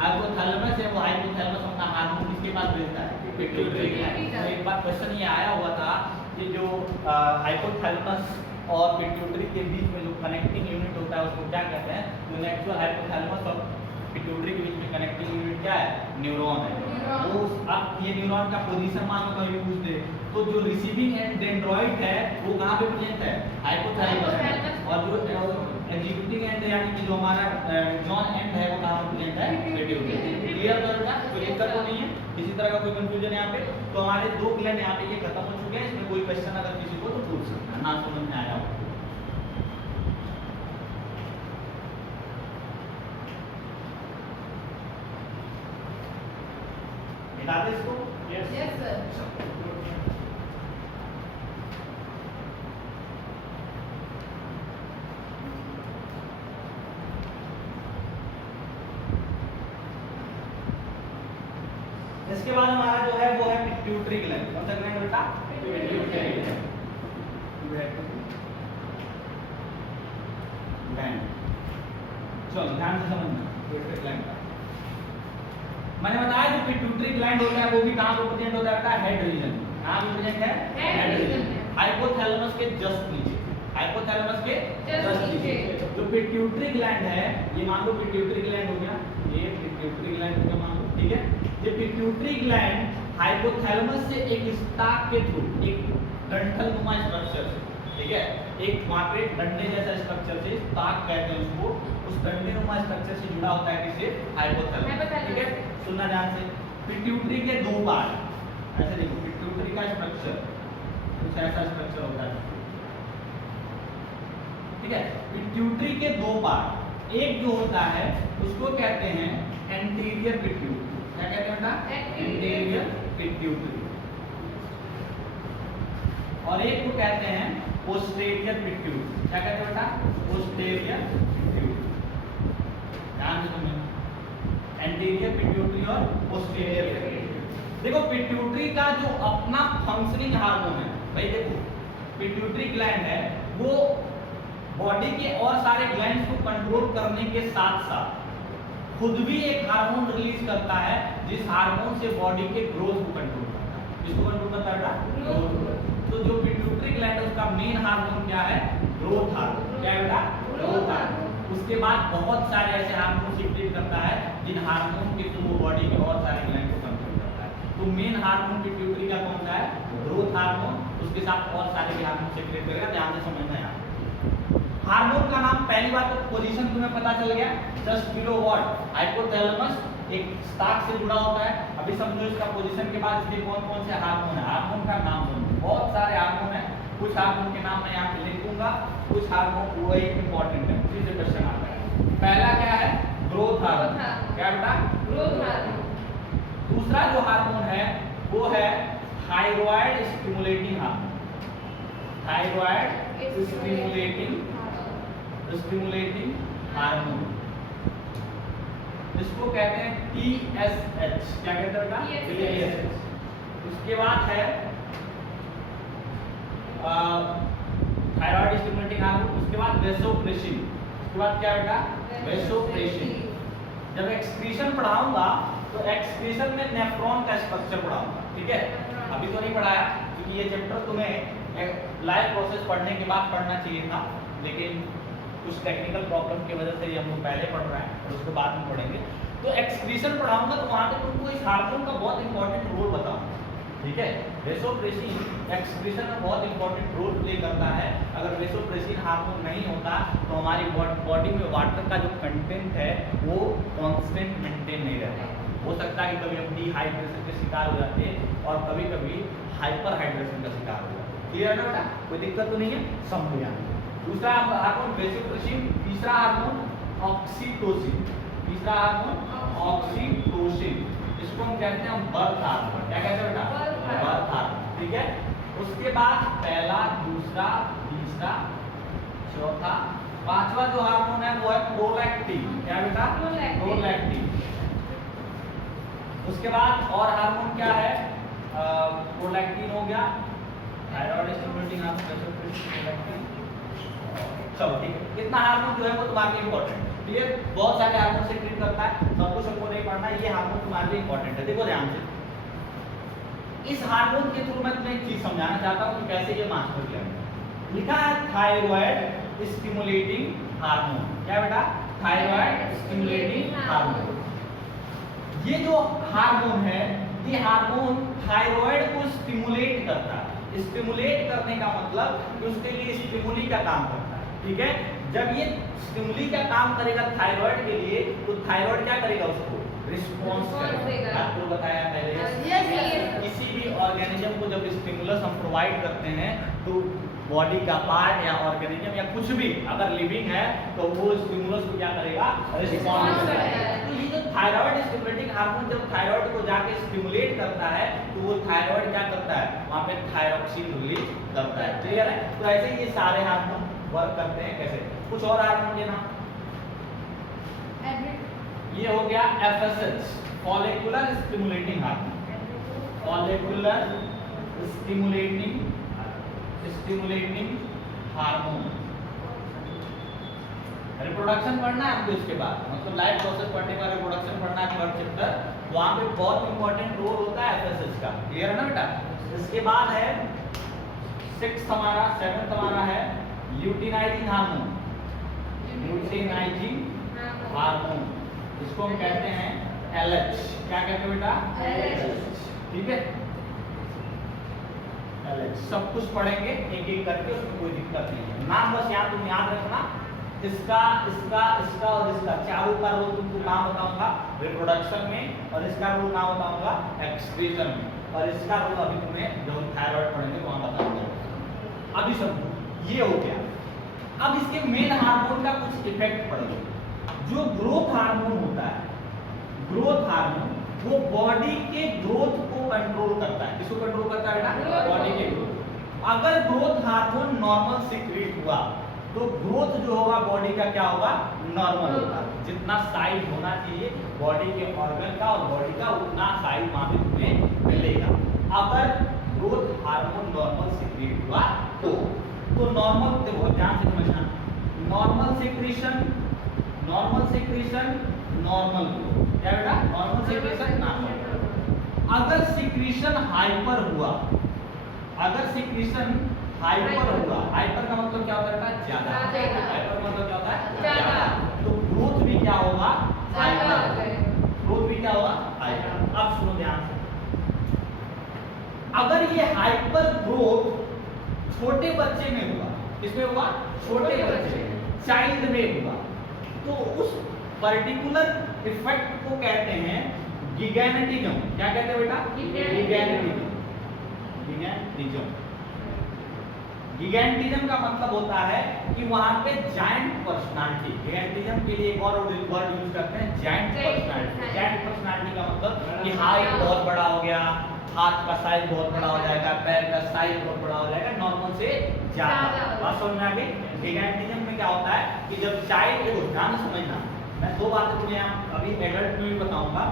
हाइपोथैलेमस है वो हाइपोथैलेमस अपना हार्मोन किसके पास भेजता है, पिट्यूटरी ग्लैंड। तो एक बार क्वेश्चन ये आया हुआ था कि जो हाइपोथैलेमस और पिट्यूटरी के बीच में जो कनेक्टिंग यूनिट होता है उसको क्या कहते हैं, जो एक्चुअल हाइपोथैलेमस और पिट्यूटरी के बीच में कनेक्टिंग यूनिट क्या है, न्यूरॉन है। तो अब ये न्यूरॉन का पोजीशन मान लो कभी पूछ दे तो जो रिसीविंग एंड डेंड्रॉइड है वो कहाँ पे प्रेजेंट है, हाइपोथैलेमस। और जो एग्जीक्यूटिव एंड यानी कि जो हमारा जॉन एंड है वो कहाँ प्रेजेंट है पिट्यूटरी। क्लियर कर बेटा, कोई दिक्कत तो नहीं है, किसी तरह का कोई कंफ्यूजन यहाँ पे? तो हमारे दो ग्लैंड यहाँ पे ये खत्म हो चुके हैं, इसमें कोई क्वेश्चन अगर किसी को तो पूछ सकता है, ना समझ में आया हो। मिटा दे इसको। Yes sir. इसके बाद हमारा जो है वो है पिट्यूटरी ग्लैंड। कौन सा ग्लैंड बेटा? Pituitary gland. चलो ध्यान से समझना पिट्यूटरी ग्लैंड का। मैंने बताया जो पिट्यूटरी ग्लैंड होता है वो भी कहाँ पे प्रेजेंट होता है बेटा? Head region. कहाँ पे प्रेजेंट है? Head region. हाइपोथैलेमस के जस्ट नीचे, हाइपोथैलेमस के जस्ट नीचे जो पिट्यूटरी ग्लैंड है, ये मान लो पिट्यूटरी ग्लैंड हो गया, ये पिट्यूटरी ग्लैंड हो गया मान लो, ठीक है। ये पिट्यूटरी ग्लैंड हाइपोथैलेमस से एक स्टाक के थ्रू, एक डंठलनुमा स्ट्रक्चर से, ठीक है, एक वहां पे डंडे जैसा स्ट्रक्चर से, स्टाक कहते हैं उसको, उस डंडेनुमा स्ट्रक्चर से जुड़ा होता है किससे? हाइपोथैलेमस, ठीक है। सुनना ध्यान से, पिट्यूटरी के दो पार्ट, ऐसे देखो पिट्यूटरी का स्ट्रक्चर कुछ ऐसा स्ट्रक्चर होता है, ठीक है। पिट्यूटरी के दो पार्ट, एक जो होता है उसको कहते हैं एंटीरियर पिट्यूटरी। क्या कहते हैं बेटा? Anterior pituitary. और एक को कहते हैं पोस्टेरियर पिट्यूटरी। क्या कहते हैं बेटा? Posterior pituitary. ध्यान से समझना, एंटीरियर पिट्यूटरी और पोस्टेरियर पिट्यूटरी। देखो पिट्यूटरी का जो अपना फंक्शनिंग हार्मोन है भाई, देखो पिट्यूटरी ग्लैंड है वो बॉडी के और सारे ग्लैंड्स को कंट्रोल करने के साथ साथ खुद भी एक हार्मोन रिलीज करता है, जिस हार्मोन से बॉडी के ग्रोथ को कंट्रोल करता है। किसको कंट्रोल करता है बेटा? ग्रोथ। तो जो पिट्यूटरी ग्लैंड है उसका मेन हार्मोन क्या है? Growth hormone. क्या है बेटा? Growth hormone. उसके बाद बहुत सारे ऐसे हार्मोन सीक्रेट करता है जिन हार्मोन के थ्रू बॉडी के और सारे ग्लैंड को कंट्रोल करता है। तो मेन हार्मोन पिट्यूटरी का कौन सा है? Growth hormone. उसके साथ और सारे भी हार्मोन सीक्रेट करेगा, ध्यान से समझना है। हार्मोन का नाम, पहली बात तो पोजीशन तुम्हें पता चल गया, जस्ट बिलो व्हाट? हाइपोथैलेमस, एक स्टाक से जुड़ा होता है। अभी समझो इसका पोजीशन के बाद इसके कौन कौन से हार्मोन है, हार्मोन का नाम समझो। बहुत सारे हार्मोन है, कुछ हार्मोन के नाम मैं यहाँ पे लिख दूंगा, कुछ हार्मोन वही इंपॉर्टेंट है, उसी से क्वेश्चन आता है। पहला क्या है? Growth hormone. क्या बेटा? Growth hormone. दूसरा जो हार्मोन है वो है thyroid stimulating hormone. Thyroid stimulating hormone, इसको कहते हैं TSH। क्या कहते हैं बेटा? TSH। उसके बाद है थायराइड स्टिमुलेटिंग हार्मोन। उसके बाद वेसोप्रेसिन। उसके बाद क्या बेटा? वेसोप्रेसिन। जब एक्सक्रीशन पढ़ाऊंगा तो एक्सक्रीशन में नेफ्रॉन का स्ट्रक्चर पढ़ाऊंगा, ठीक है। अभी तो नहीं पढ़ाया क्योंकि ये चैप्टर तुम्हें लाइव प्रोसेस पढ़ने के बाद पढ़ना चाहिए था, लेकिन कुछ टेक्निकल प्रॉब्लम की वजह से ये हम लोग पहले पढ़ रहे हैं और उसके बाद में पढ़ेंगे। तो एक्सक्रीशन पढ़ाऊंगा तो वहाँ पे तुमको इस हार्मोन का बहुत इंपॉर्टेंट रोल बताऊंगा, ठीक है। वेसोप्रेसिन एक्सक्रीशन में बहुत इंपॉर्टेंट रोल प्ले करता है। अगर वेसोप्रेसिन हार्मोन नहीं होता तो हमारी बॉडी में वाटर का जो कंटेंट है वो कांस्टेंट मेंटेन नहीं रहता। हो सकता है कि कभी हम डिहाइड्रेशन के शिकार हो जाते हैं और कभी कभी हाइपर हाइड्रेशन का शिकार हो जाते हैं। क्लियर है ना बेटा? कोई दिक्कत तो नहीं है, समझ गया। दूसरा हार्मोन वेसोप्रेसिन। तीसरा हार्मोन ऑक्सीटोसिन। तीसरा हार्मोन ऑक्सीटोसिन, इसको हम कहते हैं बर्थ हार्मोन। क्या कहते हैं बेटा? बर्थ हार्मोन, ठीक है। उसके बाद पहला, दूसरा, तीसरा, चौथा, पांचवा जो हार्मोन है वो है प्रोलैक्टिन। क्या बेटा? प्रोलैक्टिन। उसके बाद और हार्मोन क्या है? प्रोलैक्टिन हो गया, थायराइड स्टिमुलेटिंग हार्मोन, प्रोलैक्टिन। चलो ठीक है, इतना हार्मोन जो है वो तुम्हारे लिए इंपॉर्टेंट है। क्लियर? बहुत सारे हार्मोन से ट्रीट करता है, सब कुछ हमको नहीं पढ़ना, ये हार्मोन तुम्हारे लिए इंपॉर्टेंट है। देखो ध्यान से, इस हार्मोन के थ्रू मैं तुम्हें एक चीज समझाना चाहता हूँ कि कैसे ये मास्टर किया गया। लिखा है थायराइड स्टिमुलेटिंग हार्मोन। क्या बेटा? Thyroid stimulating hormone. ये जो हार्मोन है, ये हार्मोन थायराइड को स्टिमुलेट करता है। स्टिमुलेट करने का मतलब कि उसके लिए स्टिमुली का काम करता है, ठीक है। जब ये स्टिमुली का काम करेगा थायराइड के लिए, तो थायराइड क्या करेगा उसको रिस्पॉन्स Response करेगा। देगा। आपको बताया पहले Yes, yes. किसी भी ऑर्गेनिज्म को जब स्टिमुलस हम प्रोवाइड करते हैं तो बॉडी का पार्ट या ऑर्गेनिज्म या कुछ भी अगर लिविंग है तो वो स्टिमुलस को क्या करेगा रिस्पॉन्स Response करेगा। करेगा। तो ये जो थायराइड स्टिमुलेटिंग हार्मोन जब थायराइड को जाके स्टिमुलेट करता है तो वो थायराइड क्या करता है, वहाँ पे थायरॉक्सिन रिलीज करता है। क्लियर है? तो ऐसे ही ये सारे हार्मोन वर्क करते हैं। कैसे? कुछ और हार्मोन के नाम, ये हो गया FSH follicular stimulating hormone, follicular stimulating hormone. Reproduction पढ़ना है आपको इसके बाद, मतलब लाइफ प्रोसेस पढ़ने के बाद रिप्रोडक्शन पढ़ना है थर्ड चैप्टर, वहां पे बहुत इंपॉर्टेंट रोल होता है एफएसएच का। क्लियर है ना बेटा? इसके बाद है 6th हमारा 7th हमारा है ल्यूटिनाइजिंग हार्मोन, ल्यूटिनाइजिंग हार्मोन, इसको हम कहते हैं एलएच। क्या कहते हैं बेटा? LH। ठीक है, एलएच। सब कुछ पढ़ेंगे एक एक करके, उसमें कोई दिक्कत नहीं है। नाम बस यहाँ तुम याद रखना, इसका इसका इसका और इसका चारों का रोल तुमको नाम बताऊंगा रिप्रोडक्शन में, और इसका रोल नाम बताऊंगा एक्सक्रीशन में, और इसका रोल अभी तुम्हें जो थायराइड पढ़ेंगे वहां बताऊंगा। अभी समझो, ये हो गया। अब इसके मेन हार्मोन का कुछ इफेक्ट पड़ेगा। जो ग्रोथ हार्मोन होता है, ग्रोथ हार्मोन वो बॉडी के ग्रोथ को कंट्रोल करता है। किसको कंट्रोल करता है बेटा? बॉडी के ग्रोथ। अगर ग्रोथ हार्मोन नॉर्मल सीक्रेट हुआ तो ग्रोथ जो होगा बॉडी का क्या होगा? नॉर्मल होगा। जितना साइज होना चाहिए बॉडी के ऑर्गन का और बॉडी का, उतना साइज वहां पे तुम्हें मिलेगा। अगर ग्रोथ हार्मोन नॉर्मल सीक्रेट हुआ तो नॉर्मल, देखो ध्यान से समझना, normal secretion, normal secretion, normal growth. क्या बेटा? Normal secretion, normal. अगर सीक्रेशन हाइपर हुआ, अगर सीक्रेशन हाइपर हुआ, हाइपर का मतलब क्या होता है बेटा? ज्यादा। हाइपर का मतलब क्या होता है? ज्यादा। तो ग्रोथ भी क्या होगा? हाइपर। ग्रोथ भी क्या होगा? हाइपर। अब सुनो ध्यान से, अगर ये हाइपर ग्रोथ छोटे बच्चे में हुआ, किसमें हुआ? छोटे बच्चे में, चाइल्ड में हुआ, तो उस पर्टिकुलर इफेक्ट को कहते हैं गिगैनेटिज्म। क्या कहते हैं बेटा? गिगैनेटिज्म। गिगैनेटिज्म, गिगैनेटिज्म का मतलब होता है कि वहां पे जायंट पर्सनालिटी, गिगैनेटिज्म के लिए एक और वर्ड यूज करते हैं जायंट पर्सनालिटी। जायंट पर्सनालिटी का मतलब कि हाइट बहुत बड़ा हो गया, हाथ का साइज बहुत बड़ा हो जाएगा, पैर का साइज बहुत बड़ा हो जाएगा, नॉर्मल से ज्यादा। बात समझ में आ गई? गिगैनेटिज्म में क्या होता है कि जब चाइल्ड को, ध्यान से समझना, मैं दो बातें तुम्हें अभी एडल्ट में भी बताऊंगा।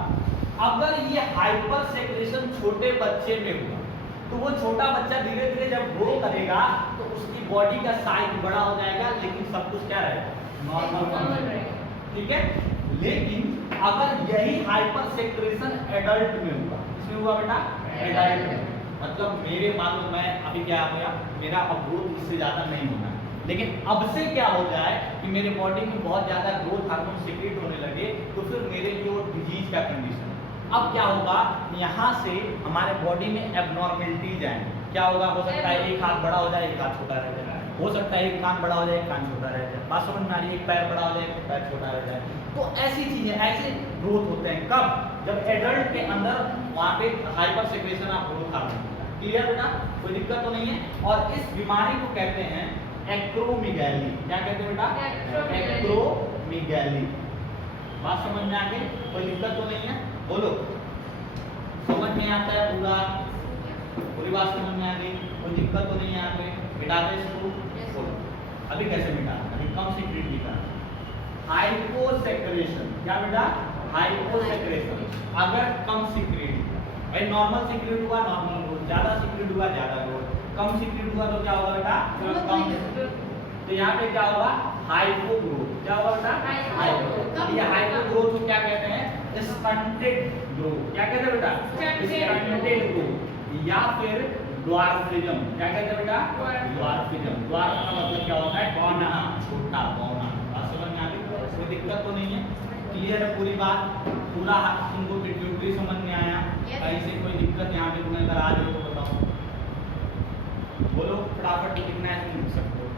अगर ये हाइपर सेक्रेशन छोटे बच्चे में हुआ तो वो छोटा बच्चा धीरे धीरे जब ग्रो करेगा तो उसकी बॉडी का साइज बड़ा हो जाएगा, लेकिन सब कुछ क्या रहेगा? नॉर्मल रहेगा। ठीक है? लेकिन अगर यही हाइपर सेक्रेशन एडल्ट में हुआ, इसमें हुआ बेटा? एडल्ट में, मतलब मेरे मान लो मैं अभी क्या हो गया, मेरा अब ग्रोथ इससे ज्यादा नहीं होना है, लेकिन अब से क्या हो जाए कि मेरे बॉडी में बहुत ज्यादा ग्रोथ हार्मोन सीक्रेट होने लगे, तो फिर मेरे जो डिजीज का कंडीशन, अब क्या होगा, यहाँ से हमारे बॉडी में एबनॉर्मेलिटीज आएंगे। क्या होगा? हो सकता है एक हाथ बड़ा हो जाए, एक हाथ छोटा रह जाए, हो सकता है एक कान बड़ा हो जाए, एक कान छोटा रह जाए, बात समझ में आ रही है? एक पैर बड़ा हो जाए, एक पैर छोटा रह जाए। तो ऐसी चीजें, ऐसे ग्रोथ होते हैं। कब? जब एडल्ट के अंदर वहाँ पे hyper secretion of growth hormone. Clear बेटा? कोई दिक्कत तो नहीं है? और इस बीमारी को कहते हैं एक्रोमीगैली। क्या कहते हैं बेटा? एक्रोमीगैली। बात समझ में आ गई? कोई दिक्कत तो नहीं है? बोलो, समझ में आता है पूरा? पूरी बात समझ में आ गई? कोई दिक्कत तो नहीं है? यहाँ पे मिटा दे इसको। बोलो, अभी कैसे मिटा? अभी कम सीक्रेट मिटा, हाइपोसेक्रेशन। क्या बेटा? हाइपोसेक्रेशन। अगर कम सीक्रेट, भाई नॉर्मल सीक्रेट हुआ नॉर्मल ग्रोथ, ज्यादा सीक्रेट हुआ ज्यादा ग्रोथ, कम सीक्रेट हुआ तो क्या होगा बेटा? कम सीक्रेट। तो यहाँ पे क्या होगा? Hypo growth. क्या होगा बेटा? हाइपो। ये हाइपो ग्रोथ को क्या कहते हैं? Stunted growth. क्या कहते हैं बेटा? स्टंटेड ग्रोथ, या फिर ड्वार्फिज्म। क्या कहते हैं बेटा? ड्वार्फिज्म। ड्वार्फ का मतलब क्या होता है? बौना, छोटा, बौना। बात समझ में आ गई? कोई दिक्कत तो नहीं है? क्लियर है पूरी बात? पूरा तुमको पिट्यूटरी समझ में आया? कहीं से कोई दिक्कत यहाँ पे तुम्हें अगर आ जाए तो बताओ, बोलो फटाफट, कितना है तुम लिख सकते हो?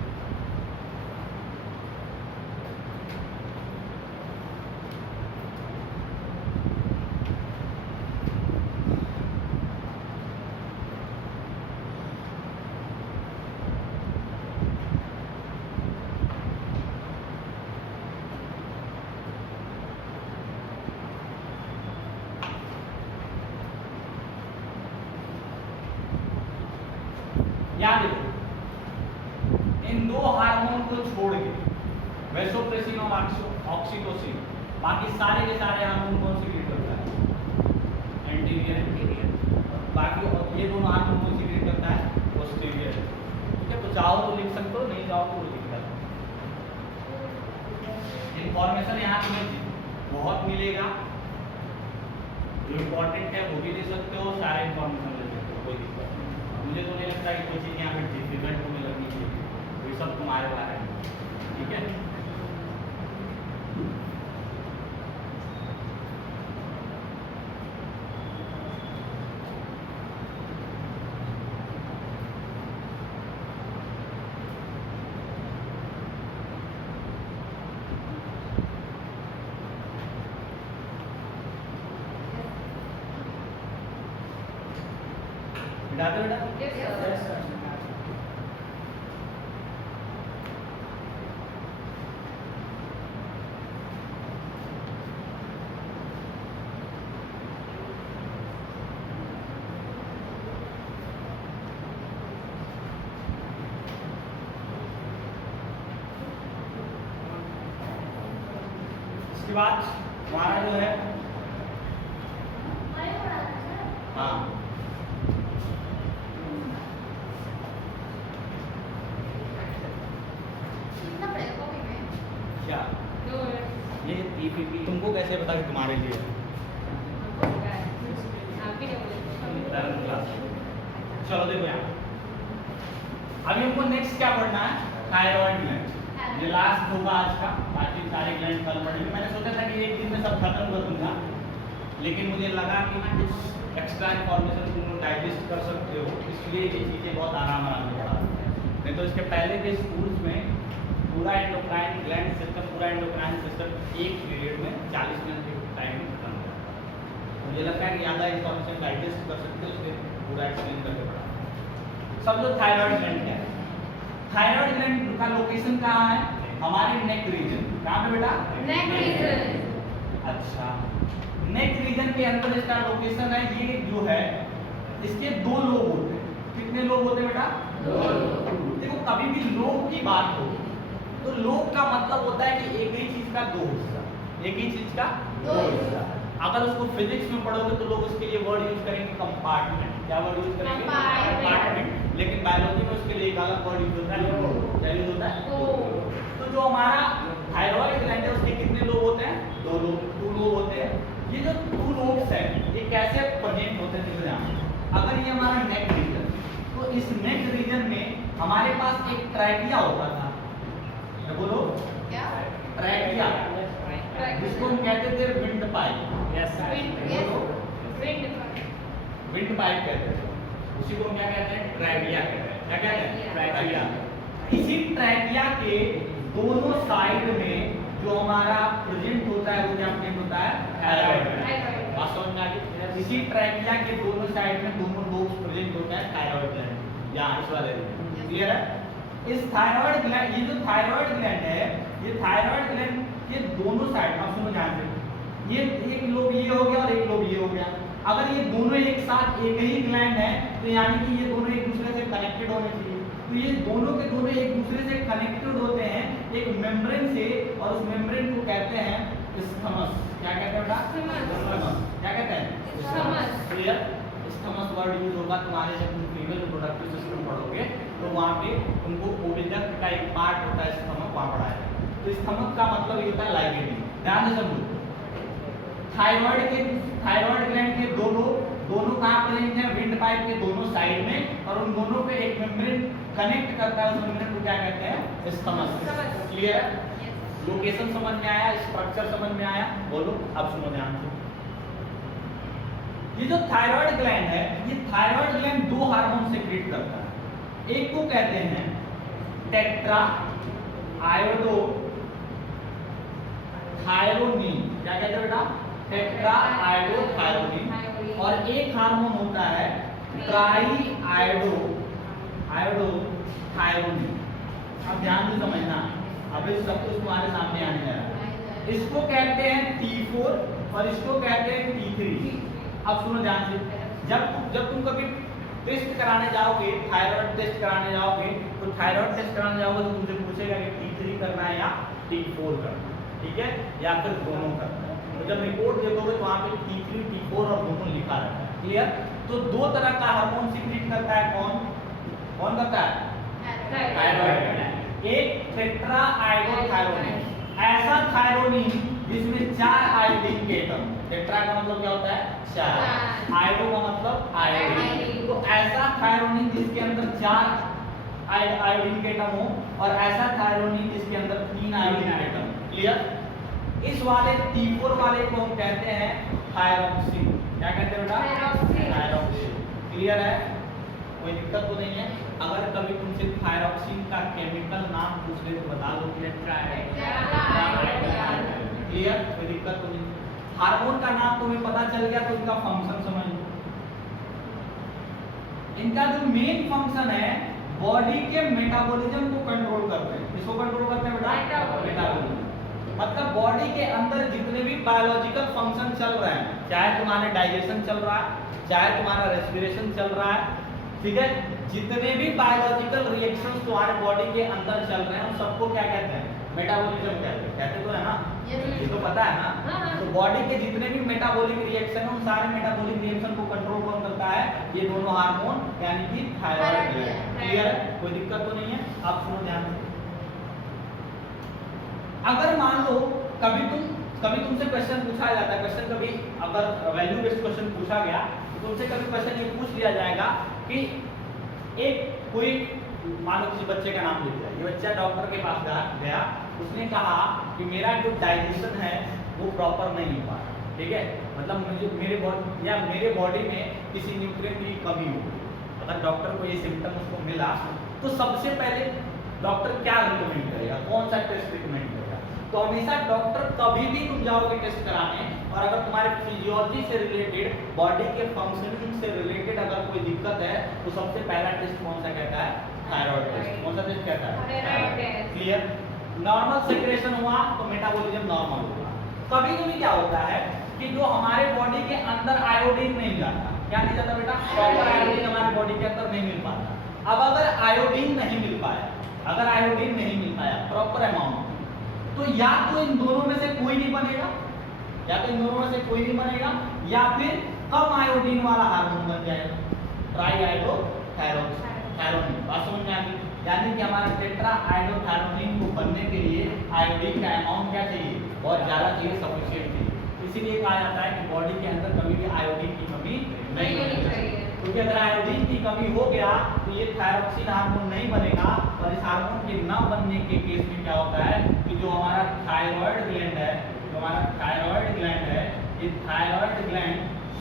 याद रखो इन दो हार्मोन को छोड़ के वैसोप्रेसिन और ऑक्सीटोसिन बाकी सारे के सारे हार्मोन कौन सीक्रेट करता है? एंटीरियर बाकी ये दोनों हार्मोन कौन सीक्रेट करता है? पोस्टीरियर। ठीक है, तो चाहो तो लिख सकते हो, नहीं चाहो तो लिख सकते हो। इंफॉर्मेशन यहाँ तुम्हें बहुत मिलेगा, जो इम्पोर्टेंट है वो भी ले सकते हो, सारे इंफॉर्मेशन ले सकते हो, कोई दिक्कत नहीं। मुझे तो नहीं लगता कि कोई चीज़ यहाँ पे डिफिकल्ट होने लगनी चाहिए, ये सब तुम्हारे बारे में। ठीक है, बिठा दो बेटा। Yes, sir. इसके बाद हमारा जो है हाँ कितना पड़ेगा कॉपी में? क्या दो ये पीपीपी तुमको कैसे पता कि तुम्हारे लिए है? आपके लिए बोले 11th क्लास। चलो देखो यहाँ अभी हमको नेक्स्ट क्या पढ़ना है? Thyroid gland. ये लास्ट होगा आज का, बाकी सारे ग्लैंड कल पढ़ेंगे। मैंने सोचा था कि एक दिन में सब खत्म कर दूंगा, लेकिन मुझे लगा कि ना कुछ एक्स्ट्रा इन्फॉर्मेशन तुम लोग डाइजेस्ट कर सकते हो, इसलिए ये चीज़ें बहुत आराम से पढ़ा। नहीं तो इसके पहले के स्कूल्स में पूरा एंडोक्राइन ग्लैंड सिस्टम, पूरा एंडोक्राइन सिस्टम एक पीरियड में 40 मिनट के टाइम में खत्म हो जाता। मुझे लगता है कि ज़्यादा इन्फॉर्मेशन डाइजेस्ट कर सकते हो, इसलिए पूरा एक्सप्लेन करके पढ़ा। सब लोग थायराइड ग्लैंड है। थायराइड ग्लैंड का लोकेशन कहाँ है? हमारे नेक रीजन। कहाँ पे बेटा? Neck region. अच्छा, नेक रीजन के अंदर इसका लोकेशन है। ये जो है इसके दो लोब होते हैं। कितने लोब होते हैं बेटा? दो। देखो कभी भी लोब की बात हो तो लोब का मतलब होता है कि एक ही चीज का दो हिस्सा, एक ही चीज का दो हिस्सा। अगर उसको फिजिक्स में पढ़ोगे तो लोग उसके लिए वर्ड यूज करेंगे कंपार्टमेंट। क्या वर्ड यूज करेंगे? कंपार्टमेंट। लेकिन बायोलॉजी में उसके लिए एक अलग वर्ड यूज होता है, क्या यूज होता है? तो जो हमारा थायराइड ग्लैंड है उसके कितने लोब होते हैं? दो लोब, टू लोब होते हैं। ये जो टू लोब्स है ये कैसे प्रेजेंट होते हैं? अगर ये हमारा नेक रीजन, तो इस नेक रीजन में हमारे पास एक ट्रैकिया होता था। बोलो क्या? ट्रैकिया, जिसको हम कहते थे विंड पाइप। विंड पाइप कहते थे, उसी को हम क्या कहते हैं? ट्रैकिया कहते हैं। क्या कहते हैं? ट्रैकिया। इसी ट्रैकिया के दोनों साइड में जो हमारा प्रेजेंट होता है वो क्या प्रेजेंट होता है? थायराइड। बात समझ में आ गई? इसी ट्रैकिया के दोनों साइड में दोनों लोब्स प्रेजेंट होता है थायराइड ग्लैंड। यहाँ इस वाले क्लियर है? इस थायराइड ग्लैंड, ये जो थायराइड ग्लैंड है, ये थायराइड ग्लैंड के दोनों साइड, आप सुनो ध्यान से, ये एक लोब ये हो गया और एक लोब ये हो गया। अगर ये दोनों एक साथ एक ही ग्लैंड है तो यानी कि ये दोनों एक दूसरे से कनेक्टेड होने चाहिए। तो ये दोनों के दोनों एक दूसरे से कनेक्टेड होते हैं एक मेम्ब्रेन से, और उस मेम्ब्रेन को कहते हैं स्थमस। क्या कहते हैं बेटा? स्थमस। क्या कहते हैं? Isthmus. Clear? Isthmus word use होगा तुम्हारे जब तुम फीमेल रिप्रोडक्टिव सिस्टम पढ़ोगे तो वहाँ पे तुमको ओविडक्ट का एक पार्ट होता है स्थमक, वहाँ पढ़ाया। तो स्थमक का मतलब ये होता है लाइगेटिंग। ध्यान से समझो, थायराइड ग्लैंड के दोनों कहाँ प्रेजेंट है? विंड पाइप के दोनों साइड में, और उन दोनों पे एक मेम्ब्रेन कनेक्ट करता है। उस मेम्ब्रेन को क्या कहते हैं? स्थमस। क्लियर है? लोकेशन समझ में आया? स्ट्रक्चर समझ में आया? बोलो अब सुनो ध्यान से। ये जो थायराइड ग्लैंड है, ये थायराइड ग्लैंड दो हार्मोन सेक्रेट करता है। एक को कहते हैं टेट्रा आयोडो थायरोनिन। क्या कहते हैं बेटा? Tetraiodothyronine. और एक हार्मोन होता है ट्राई आयोडो थायरोनिन। अब ध्यान से समझना, अभी सब कुछ तुम्हारे सामने आने जा रहा है। इसको कहते हैं T4 और इसको कहते हैं T3। अब सुनो ध्यान से, जब तुम कभी टेस्ट कराने जाओगे, थायराइड टेस्ट कराने जाओगे, तो थायराइड टेस्ट कराने जाओगे तो तुमसे पूछेगा कि T3 करना है या T4 करना है, ठीक है, या फिर दोनों करना है। तो जब रिपोर्ट देखोगे तो वहाँ पे T3, T4 और दोनों लिखा रहता है, क्लियर। तो दो तरह का हार्मोन सीक्रेट करता है, कौन करता है, थायराइड। एक टेट्रा आयोडोथायरोनिन, ऐसा थायरोनिन जिसमें 4 आयोडीन के एटम, टेट्रा का मतलब क्या होता है 4, आयोडो का मतलब आयोडीन, तो ऐसा थायरोनिन जिसके अंदर 4 आयोडीन के एटम हो और ऐसा थायरोनिन जिसके अंदर 3 आयोडीन के एटम, क्लियर। इस वाले T4 वाले को हम कहते हैं थायरॉक्सिन, क्या कहते हैं बेटा, थायरॉक्सिन, क्लियर है, कोई दिक्कत तो नहीं है। अगर कभी तुमसे थायरॉक्सिन का केमिकल नाम पूछ ले तो बता दो, क्लियर, कोई दिक्कत तो नहीं। हार्मोन का नाम तुम्हें पता चल गया तो इनका फंक्शन समझ लो। इनका जो मेन फंक्शन है बॉडी के मेटाबॉलिज्म को कंट्रोल करते हैं, किसको कंट्रोल करते हैं बेटा, मेटाबॉलिज्म। मतलब बॉडी के अंदर जितने भी बायोलॉजिकल फंक्शन चल रहे हैं, चाहे तुम्हारे डाइजेशन चल रहा है, चाहे तुम्हारा रेस्पिरेशन चल रहा है, ठीक है, जितने भी बायोलॉजिकल रिएक्शंस तुम्हारे बॉडी के अंदर चल रहे हैं उन सबको क्या कहते हैं, मेटाबॉलिज्म कहते हैं, कहते तो है ना, ये तो पता है ना। तो बॉडी के जितने भी मेटाबॉलिक रिएक्शन हैं उन सारे मेटाबॉलिक रिएक्शन को कंट्रोल कौन करता है, ये दोनों हार्मोन यानी कि थायराइड ग्लैंड, क्लियर है, कोई दिक्कत तो नहीं है। आप सुनो ध्यान से, अगर मान लो कभी तुमसे क्वेश्चन पूछा जाता है, क्वेश्चन कभी अगर वैल्यू बेस्ड क्वेश्चन पूछा गया तो तुमसे कभी क्वेश्चन ये पूछ लिया जाएगा कि एक कोई मान लो किसी बच्चे का नाम ले लिया, ये बच्चा डॉक्टर के पास गया, उसने कहा कि मेरा जो डाइजेशन है वो प्रॉपर नहीं हो पा रहा, ठीक है, मतलब मुझे मेरे बॉडी में किसी न्यूट्रिएंट की कमी हो गई। अगर डॉक्टर को ये सिम्टम उसको मिला तो सबसे पहले डॉक्टर क्या रिकमेंड करेगा, कौन सा टेस्ट रिकमेंड करेगा। तो हमेशा डॉक्टर कभी भी तुम जाओगे टेस्ट कराने और अगर तुम्हारे फिजियोलॉजी से रिलेटेड, बॉडी के फंक्शनिंग से रिलेटेड अगर कोई दिक्कत है तो सबसे पहला टेस्ट कौन सा कहता है, थायराइड टेस्ट। कौन सा टेस्ट कहता है, क्लियर। नॉर्मल सेक्रेशन हुआ तो मेटाबॉलिज्म नॉर्मल होगा। कभी कभी क्या होता है कि जो हमारे बॉडी के अंदर आयोडीन नहीं जाता, क्या नहीं जाता बेटा, प्रॉपर आयोडीन हमारे बॉडी के अंदर नहीं मिल पाता। अब अगर आयोडीन नहीं मिल पाया, अगर आयोडीन नहीं मिल पाया प्रॉपर अमाउंट, तो या तो इन दोनों में से कोई नहीं बनेगा, या तो इन दोनों में से कोई नहीं बनेगा, या फिर कम आयोडीन वाला हार्मोन बन जाएगा, ट्राई आयोडोथायरोनिन। बात समझ में आ गई, यानी कि हमारा टेट्रा आयोडोथायरोनिन को बनने के लिए आयोडीन का अमाउंट क्या चाहिए, बहुत ज़्यादा चाहिए, सफिशिएंट चाहिए। इसीलिए कहा जाता है कि बॉडी के अंदर कभी भी आयोडीन की कमी नहीं होनी चाहिए, क्योंकि अगर आयोडीन की कमी हो गया तो ये थायरॉक्सिन हार्मोन नहीं बनेगा, और इस हार्मोन के न बनने के केस में क्या होता है कि जो हमारा थायराइड ग्लैंड है, जो हमारा थायराइड ग्लैंड है, ये थायराइड ग्लैंड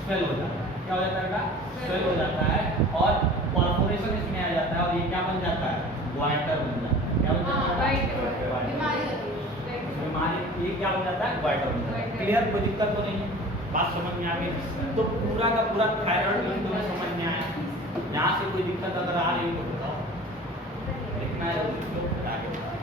स्वेल हो जाता है। क्या हो जाता है बेटा, स्वेल हो जाता है और परफोरेशन इसमें आ जाता है और ये क्या बन जाता है, ग्वाइटर बन जाता है। क्या बन जाता है, बीमारी, ये क्या बन जाता है, ग्वाइटर बन जाता है। क्लियर, कोई दिक्कत तो नहीं है, बात समझ में आ गई। तो पूरा का पूरा थायराइड ग्लैंड तुम्हें समझ में आया, यहाँ से कोई दिक्कत अगर आ रही हो तो बताओ, लिखना है तो लिख लो, आगे बताओ।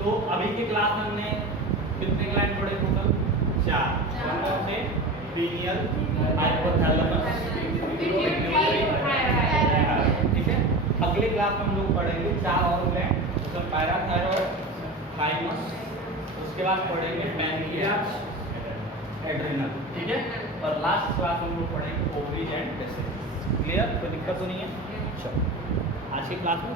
तो अभी के क्लास में हमने कितने ग्लैंड पढ़े टोटल, 4, कौन से, पीनियल, हाइपोथैलेमस, ठीक है। अगले क्लास में हम लोग पढ़ेंगे 4 और ग्लैंड, तो पैराथायरॉइड, थाइमस, उसके बाद पढ़ेंगे पैनक्रियाज, एड्रिनल, ठीक है, और लास्ट क्लास में हम लोग पढ़ेंगे ओवरीज एंड टेस्टिस। क्लियर, कोई दिक्कत तो नहीं है। चलो आज की क्लास में